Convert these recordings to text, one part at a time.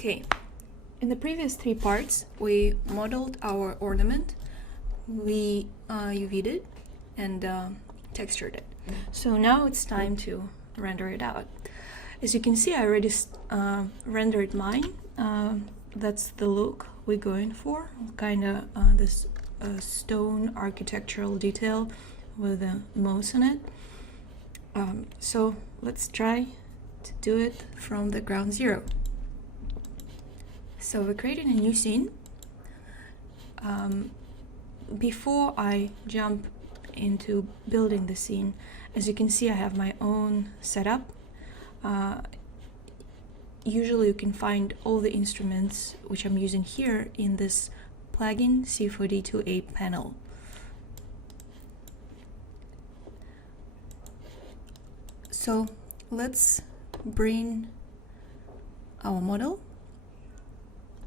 Okay, in the previous three parts, we modeled our ornament, we UV'd it, and textured it. So now it's time to render it out. As you can see, I already rendered mine. That's the look we're going for, kind of this stone architectural detail with a moss on it. So let's try to do it from the ground zero. So we're creating a new scene. Before I jump into building the scene, as you can see, I have my own setup. Usually you can find all the instruments which I'm using here in this plugin C4D2A panel. So let's bring our model,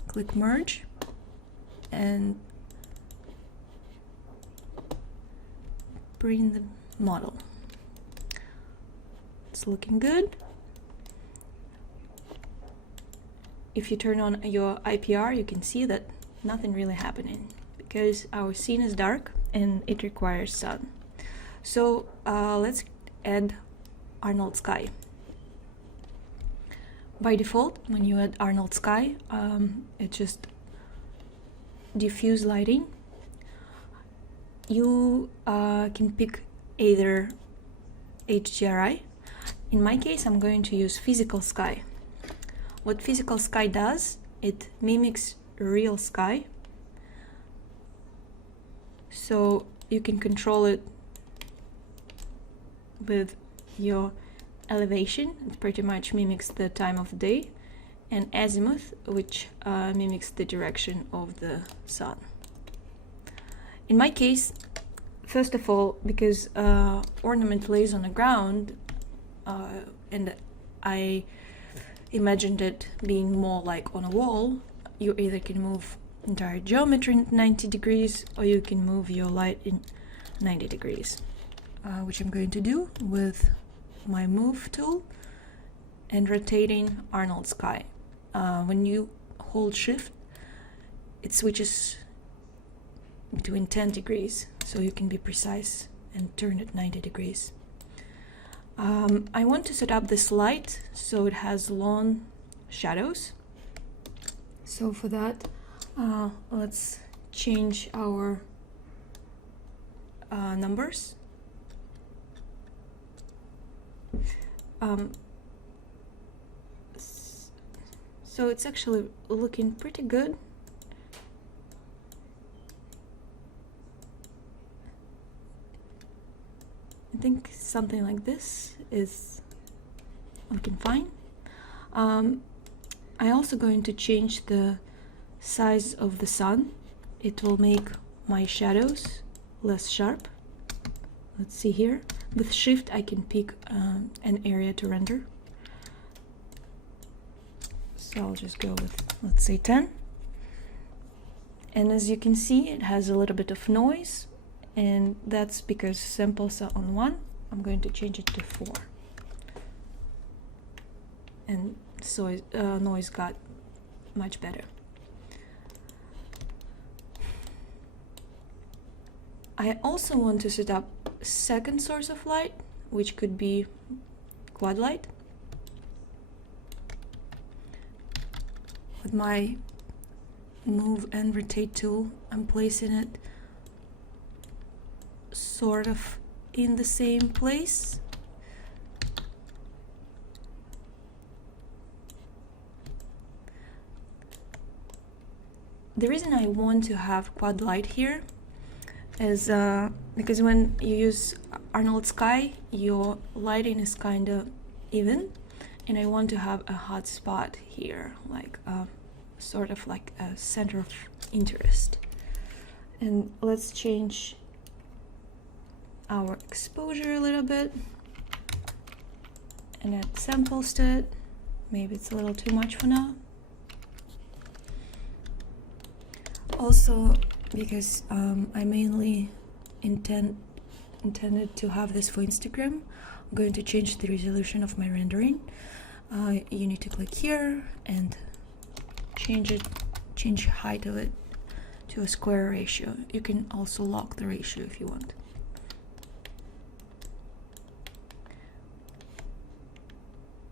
click merge, and bring the model. It's looking good. If you turn on your IPR, you can see that nothing really happening because our scene is dark and it requires sun. So let's add Arnold sky. By default, when you add Arnold sky, it's just diffuse lighting. You can pick either HDRI. In my case, I'm going to use physical sky. What physical sky does, it mimics real sky. So you can control it with your elevation. It pretty much mimics the time of day, and azimuth, which mimics the direction of the sun. In my case, first of all, because ornament lays on the ground, and I imagined it being more like on a wall, you either can move entire geometry in 90 degrees or you can move your light in 90 degrees, which I'm going to do with my move tool and rotating Arnold sky. When you hold shift, it switches between 10 degrees, so you can be precise and turn it 90 degrees. I want to set up this light so it has long shadows. So for that, let's change our numbers. So it's actually looking pretty good. I think something like this is looking fine. I'm also going to change the size of the sun. It will make my shadows less sharp. Let's see here. With shift I can pick an area to render. So I'll just go with, let's say, 10. And as you can see, it has a little bit of noise, and that's because samples are on 1. I'm going to change it to 4. And so noise got much better. I also want to set up a second source of light, which could be quad light. With my move and rotate tool, I'm placing it sort of in the same place. The reason I want to have quad light here is because when you use Arnold sky, your lighting is kind of even, and I want to have a hot spot here, like sort of like a center of interest. And let's change our exposure a little bit and add samples to it. Maybe it's a little too much for now. Also, because I mainly intended to have this for Instagram, I'm going to change the resolution of my rendering. You need to click here and change height of it to a square ratio. You can also lock the ratio if you want.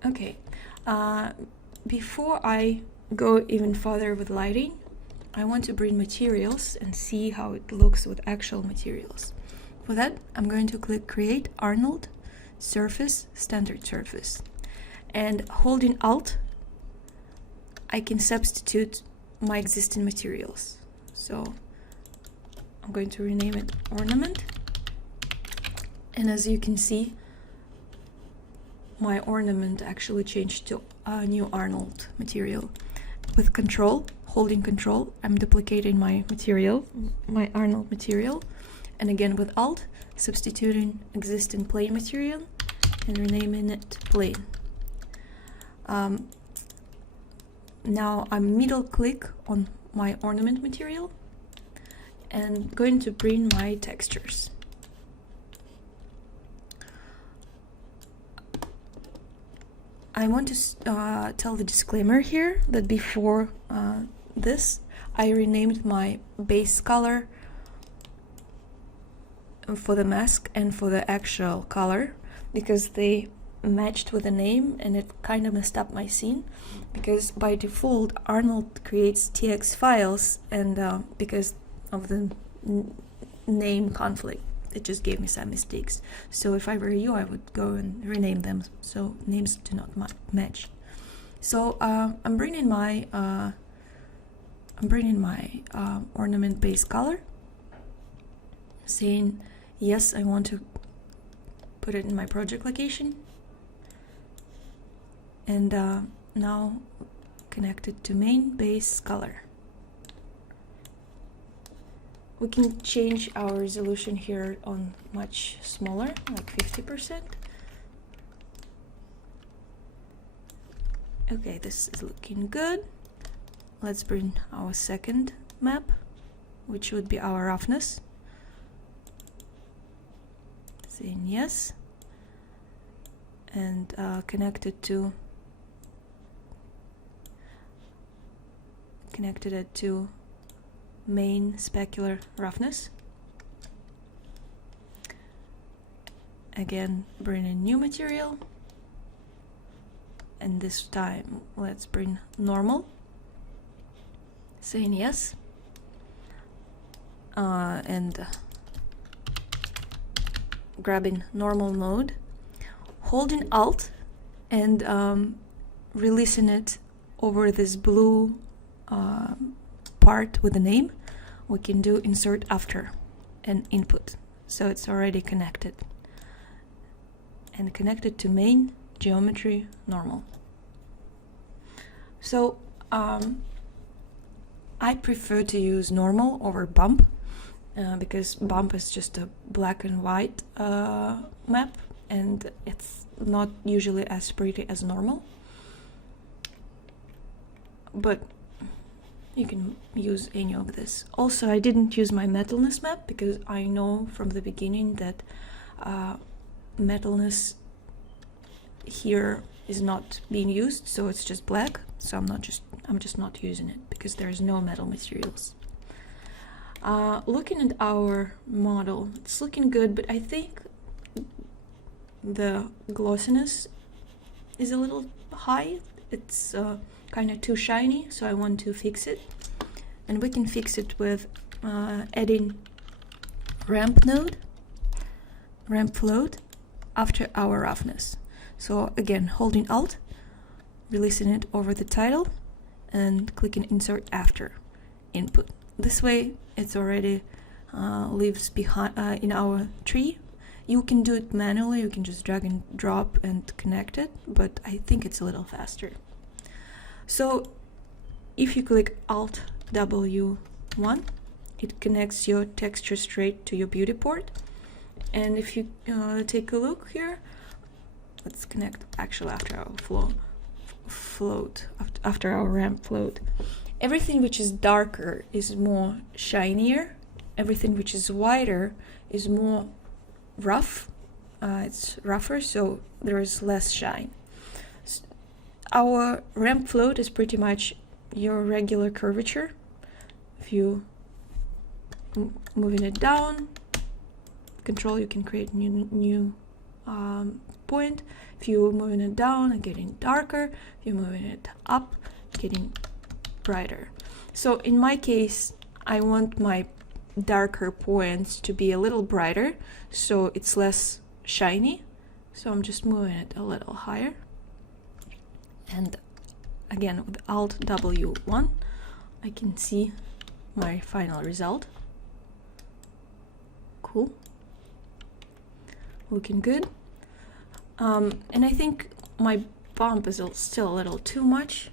Okay, before I go even further with lighting, I want to bring materials and see how it looks with actual materials. For that, I'm going to click Create Arnold Surface, Standard Surface. And holding Alt, I can substitute my existing materials. So I'm going to rename it Ornament. And as you can see, my ornament actually changed to a new Arnold material. With Control, holding Control, I'm duplicating my material, my Arnold material. And again with Alt, substituting existing plain material and renaming it Plain. Now I'm middle click on my ornament material and going to bring my textures. I want to tell the disclaimer here that before this, I renamed my base color for the mask and for the actual color because they matched with the name, and it kind of messed up my scene because by default Arnold creates TX files, and because of the name conflict, it just gave me some mistakes. So if I were you, I would go and rename them so names do not match. So I'm bringing my ornament base color, saying yes, I want to put it in my project location, and now connect it to main base color. We can change our resolution here on much smaller, like 50%. Okay, this is looking good. Let's bring our second map, which would be our roughness. Saying yes. And connect it to main specular roughness. Again, bring in new material, and this time let's bring normal, saying yes, and grabbing normal mode, holding Alt and releasing it over this blue part with the name. We can do insert after and input, so it's already connected and connected to main geometry normal. So I prefer to use normal over bump because bump is just a black and white map, and it's not usually as pretty as normal, but you can use any of this. Also, I didn't use my metalness map because I know from the beginning that metalness here is not being used, so it's just black. So I'm just not using it because there's no metal materials. Looking at our model, it's looking good, but I think the glossiness is a little high. It's kind of too shiny, so I want to fix it, and we can fix it with adding ramp float after our roughness. So again, holding Alt, releasing it over the title, and clicking insert after input. This way it's already lives behind in our tree. You can do it manually, you can just drag and drop and connect it, but I think it's a little faster. So if you click Alt W1, it connects your texture straight to your beauty port. And if you take a look here, let's connect actually after our float, after our ramp float. Everything which is darker is more shinier. Everything which is whiter is more rough. It's rougher, so there is less shine. Our ramp float is pretty much your regular curvature. If you moving it down, control, you can create new point. If you're moving it down and getting darker, if you're moving it up, getting brighter. So in my case, I want my darker points to be a little brighter, so it's less shiny. So I'm just moving it a little higher. And again, with Alt W1, I can see my final result. Cool. Looking good. And I think my bump is still a little too much.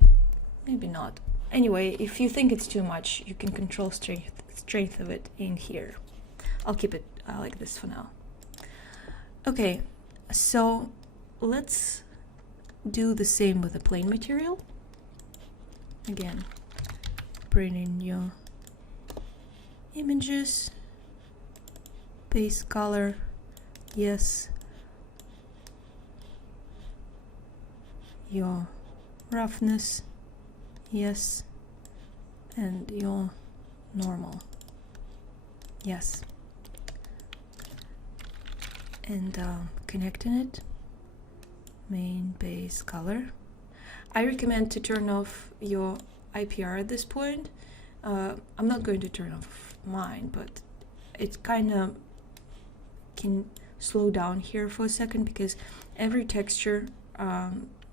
Maybe not. Anyway, if you think it's too much, you can control strength of it in here. I'll keep it like this for now. Okay, so let's do the same with the plain material. Again, bring in your images, base color, yes, your roughness, yes, and your normal, yes, and connecting it, main base color. I recommend to turn off your IPR at this point. I'm not going to turn off mine, but it kind of can slow down here for a second, because every texture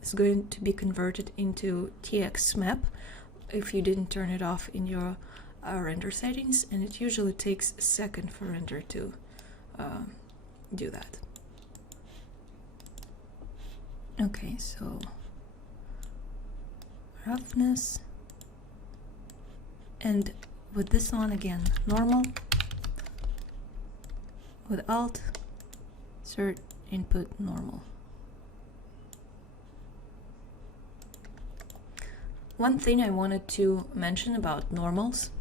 is going to be converted into TX map if you didn't turn it off in your render settings, and it usually takes a second for render to do that. Okay, so roughness, and with this one again, normal, with Alt, insert, input, normal. One thing I wanted to mention about normals,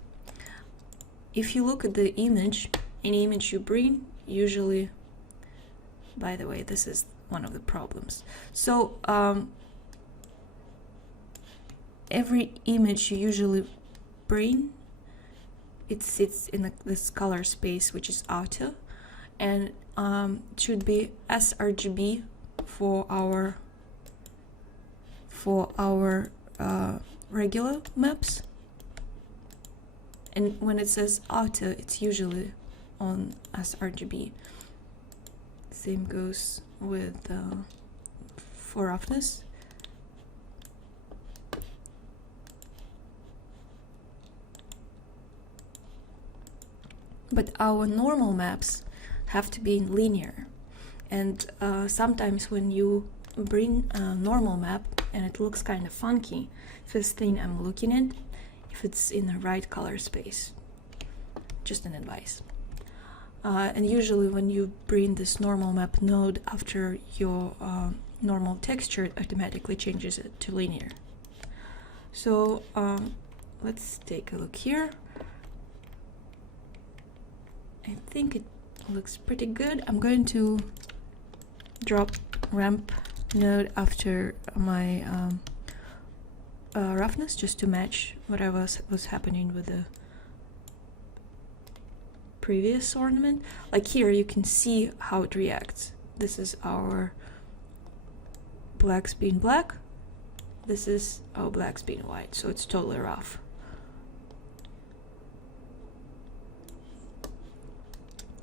if you look at the image, any image you bring, usually, by the way, this is one of the problems. So every image you usually bring, it sits in this color space, which is auto, and it should be sRGB for our regular maps, and when it says auto, it's usually on sRGB. Same goes with for roughness. But our normal maps have to be in linear, and sometimes when you bring a normal map and it looks kind of funky, first thing I'm looking at if it's in the right color space. Just an advice. And usually when you bring this normal map node after your normal texture, it automatically changes it to linear. So let's take a look here. I think it looks pretty good. I'm going to drop ramp node after my roughness, just to match whatever was happening with the previous ornament. Like here, you can see how it reacts. This is our blacks being black. This is our blacks being white, so it's totally rough.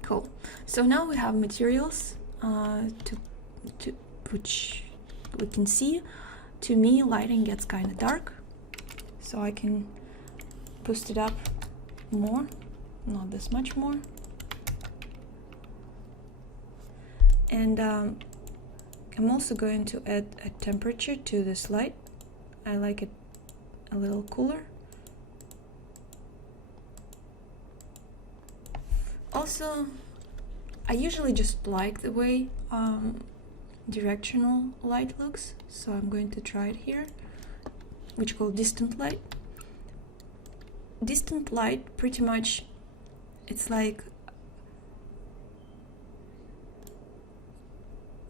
Cool. So now we have materials which we can see. To me, lighting gets kind of dark, so I can boost it up more, not this much more. And I'm also going to add a temperature to this light. I like it a little cooler. Also, I usually just like the way directional light looks, so I'm going to try it here, which is called distant light. Distant light, pretty much, it's like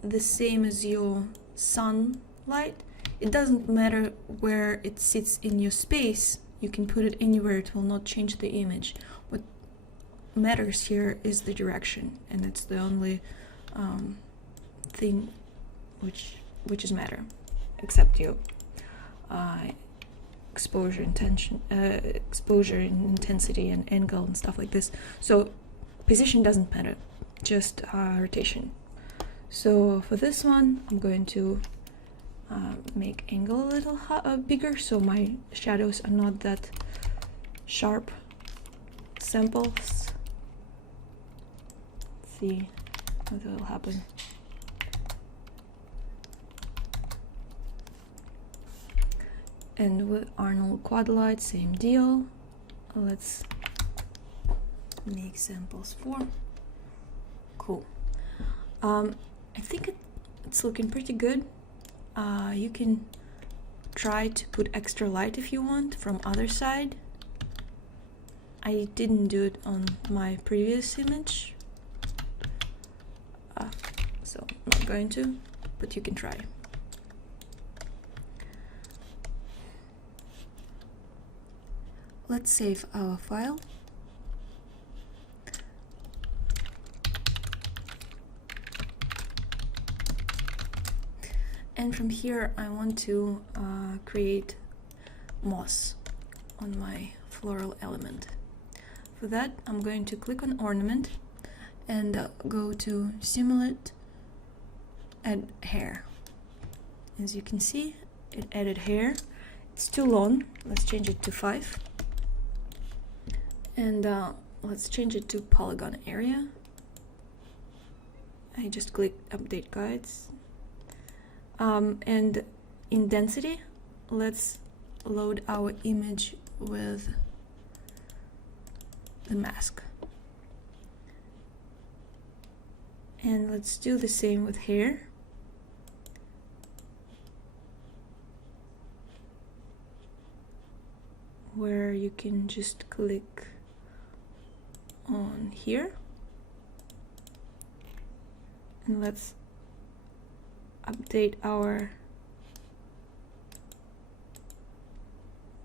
the same as your sunlight, it doesn't matter where it sits in your space. You can put it anywhere, it will not change the image. What matters here is the direction, and it's the only thing which is matter, except your exposure, exposure and intensity and angle and stuff like this. So position doesn't matter, just rotation. So for this one, I'm going to make angle a little bigger, so my shadows are not that sharp. Samples. Let's see what will happen. And with Arnold quad light, same deal. Let's make samples 4. Cool. I think it's looking pretty good. You can try to put extra light if you want from other side. I didn't do it on my previous image, so I'm not going to, but you can try. Let's save our file. And from here I want to create moss on my floral element. For that I'm going to click on ornament and go to simulate, add hair. As you can see, it added hair. It's too long, let's change it to 5. And let's change it to polygon area. I just clicked update guides. And in density, let's load our image with the mask. And let's do the same with hair. Where you can just click on here. And let's update our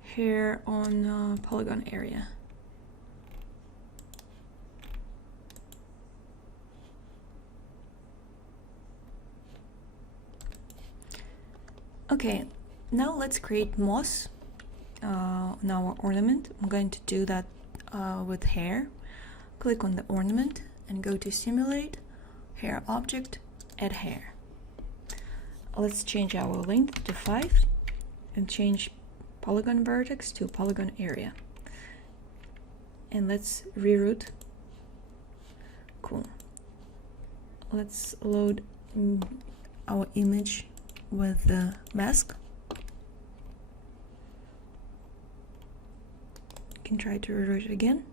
hair on polygon area. Okay, now let's create moss on our ornament. I'm going to do that with hair. Click on the ornament and go to simulate, hair object, add hair. Let's change our length to 5 and change polygon vertex to polygon area. And let's reroute. Cool. Let's load our image with the mask. You can try to reroute it again.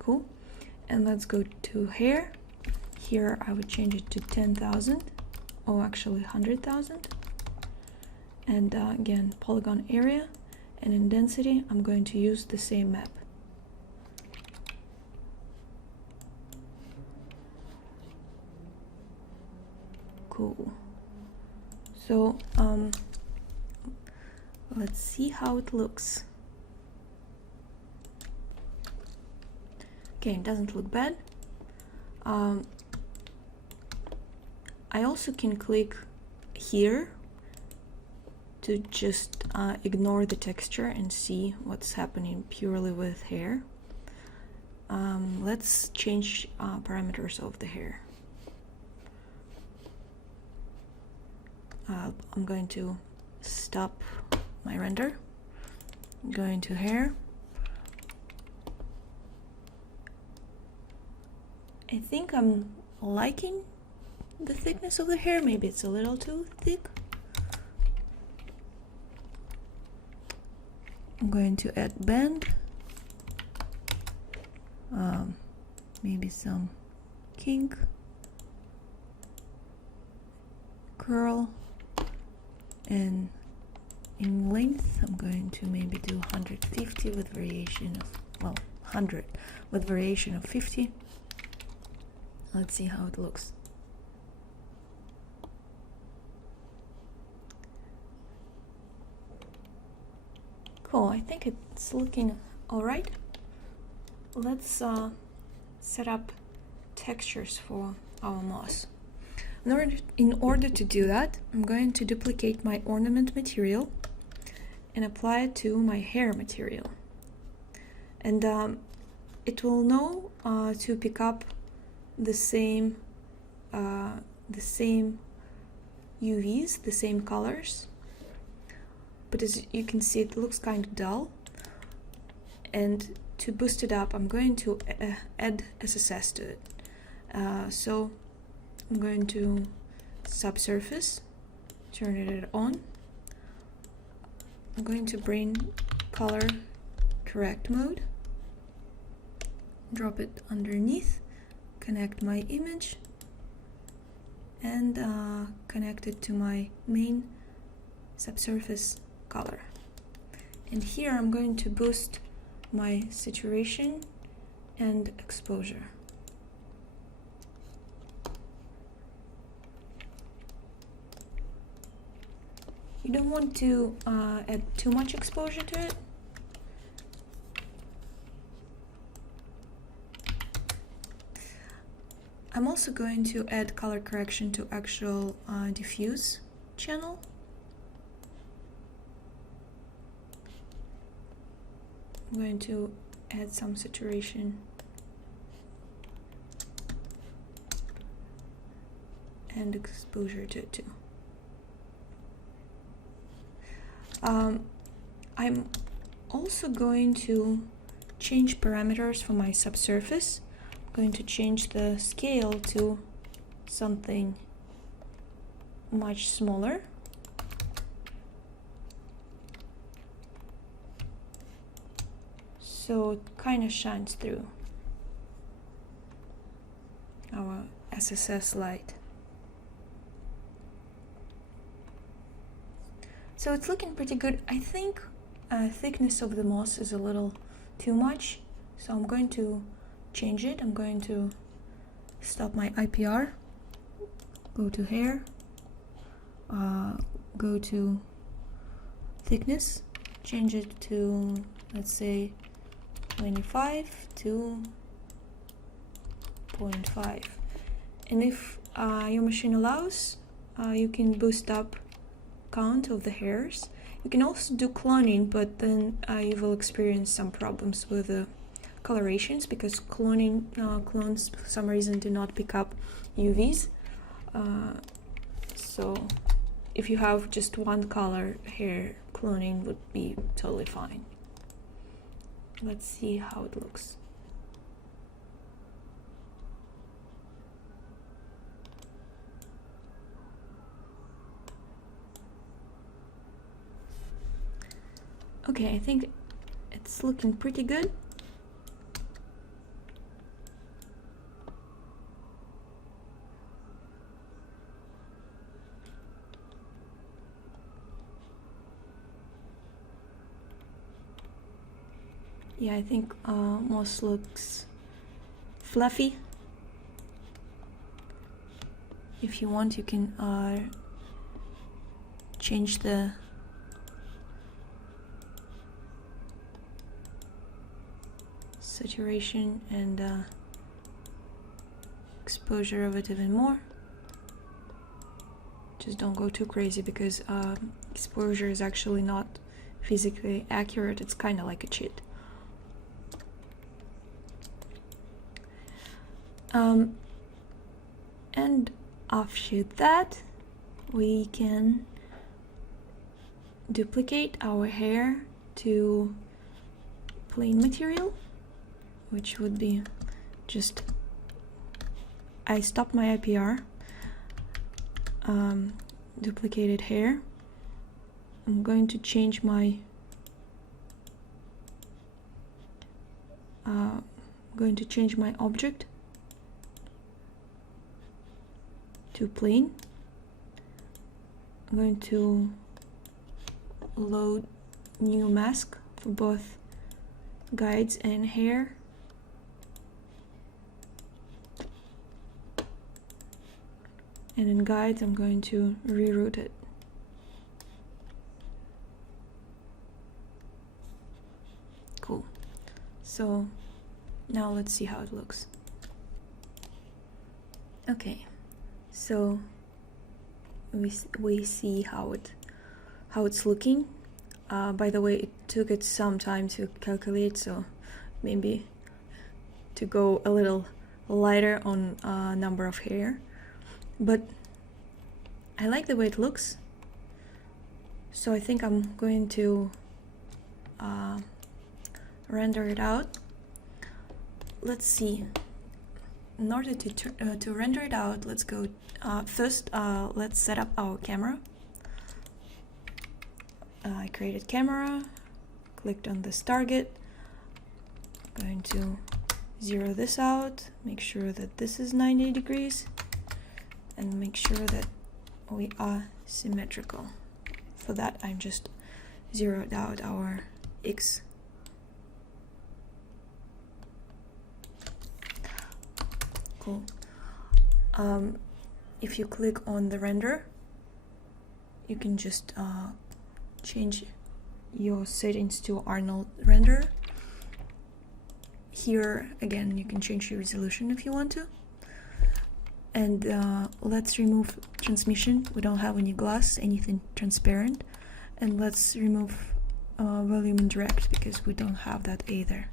Cool. And let's go to hair. Here I would change it to 10,000. Oh, actually 100,000. And again, polygon area, and in density I'm going to use the same map. Cool. So let's see how it looks. Okay, it doesn't look bad. I also can click here to just ignore the texture and see what's happening purely with hair. Let's change parameters of the hair. I'm going to stop my render, going to hair. I think I'm liking the thickness of the hair. Maybe it's a little too thick. I'm going to add band, maybe some kink, curl, and in length I'm going to maybe do 150 with variation of, well, 100 with variation of 50. Let's see how it looks. Cool, I think it's looking alright. Let's set up textures for our moss. In order to do that, I'm going to duplicate my ornament material and apply it to my hair material. And it will know to pick up the same UVs, the same colors. But as you can see, it looks kind of dull. And to boost it up, I'm going to add SSS to it. So I'm going to subsurface, turn it on. I'm going to bring color correct mode, drop it underneath, connect my image, and connect it to my main subsurface color. And here I'm going to boost my saturation and exposure. You don't want to add too much exposure to it. I'm also going to add color correction to actual diffuse channel. I'm going to add some saturation and exposure to it too. I'm also going to change parameters for my subsurface. I'm going to change the scale to something much smaller. So it kind of shines through our SSS light. So it's looking pretty good. I think thickness of the moss is a little too much, so I'm going to change it. I'm going to stop my IPR, go to hair, go to thickness, change it to, let's say, 25 to 0.5. And if your machine allows, you can boost up count of the hairs. You can also do cloning, but then you will experience some problems with the colorations, because clones for some reason do not pick up UVs. So if you have just one color hair, cloning would be totally fine. Let's see how it looks. Okay, I think it's looking pretty good. Yeah, I think moss looks fluffy. If you want, you can change the saturation and exposure of it even more. Just don't go too crazy, because exposure is actually not physically accurate. It's kind of like a cheat. And offshoot that, we can duplicate our hair to plain material, which would be just, I stopped my IPR, duplicated hair. I'm going to change my object to plain. I'm going to load new mask for both guides and hair. And in guides, I'm going to reroute it. So now let's see how it looks. Okay, so we see how it's looking. By the way, it took it some time to calculate, so maybe to go a little lighter on number of hair, but I like the way it looks, so I think I'm going to render it out. Let's see. In order to render it out, let's go first. Let's set up our camera. I created camera, clicked on this target. Going to zero this out, make sure that this is 90 degrees, and make sure that we are symmetrical. For that, I'm just zeroed out our X. Cool. If you click on the render, you can just change your settings to Arnold render. Here again, you can change your resolution if you want to. And let's remove transmission. We don't have any glass, anything transparent. And let's remove volume indirect, because we don't have that either.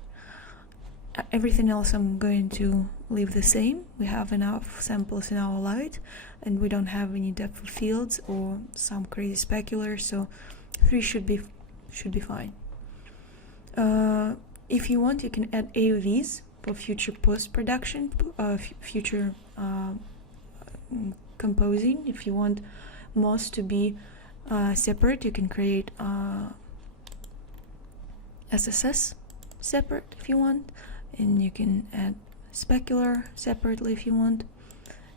Everything else I'm going to leave the same. We have enough samples in our light, and we don't have any depth of fields or some crazy specular, so 3 should be fine. If you want, you can add AOVs for future post-production, future composing. If you want moss to be separate, you can create SSS separate if you want, and you can add specular separately if you want.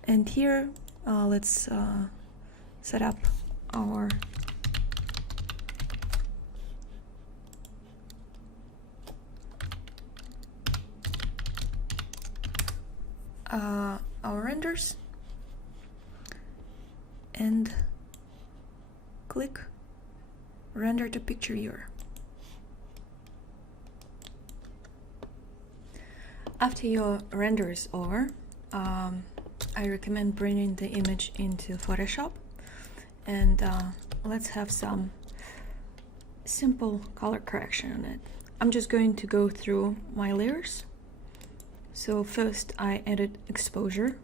And here, let's set up our renders and click render to picture viewer. After your render is over, I recommend bringing the image into Photoshop, and let's have some simple color correction on it. I'm just going to go through my layers. So first I added exposure.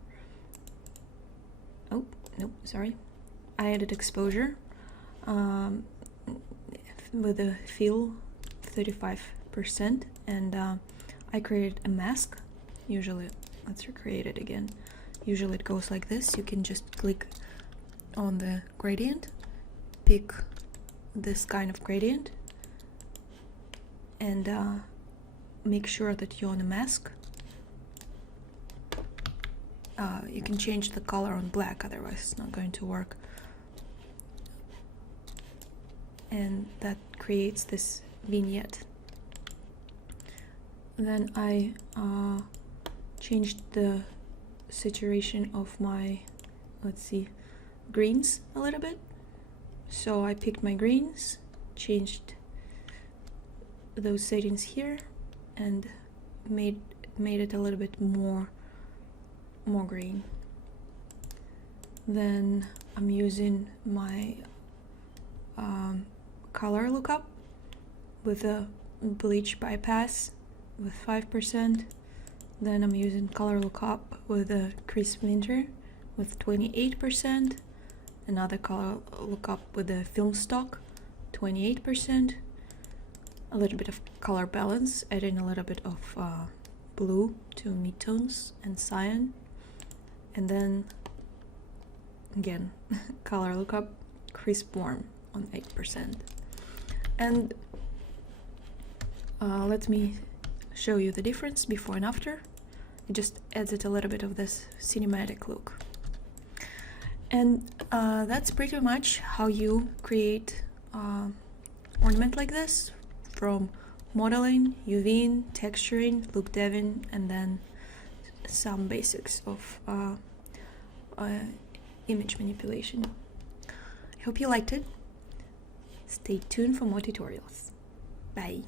Oh, no, sorry. I added exposure with a fill 35%, and I created a mask. Usually, let's recreate it again. Usually it goes like this. You can just click on the gradient, pick this kind of gradient, and make sure that you're on a mask. You can change the color on black, otherwise it's not going to work. And that creates this vignette. Then I changed the saturation of my, let's see, greens a little bit. So I picked my greens, changed those settings here, and made it a little bit more green. Then I'm using my color lookup with a bleach bypass with 5%. Then I'm using color lookup with a crisp winter with 28%. Another color lookup with a film stock, 28%. A little bit of color balance, adding a little bit of blue to midtones and cyan. And then again, color lookup, crisp warm on 8%. And let me show you the difference before and after. It just adds it a little bit of this cinematic look. And that's pretty much how you create ornament like this, from modeling, UVing, texturing, look deving, and then some basics of image manipulation. I hope you liked it. Stay tuned for more tutorials. Bye.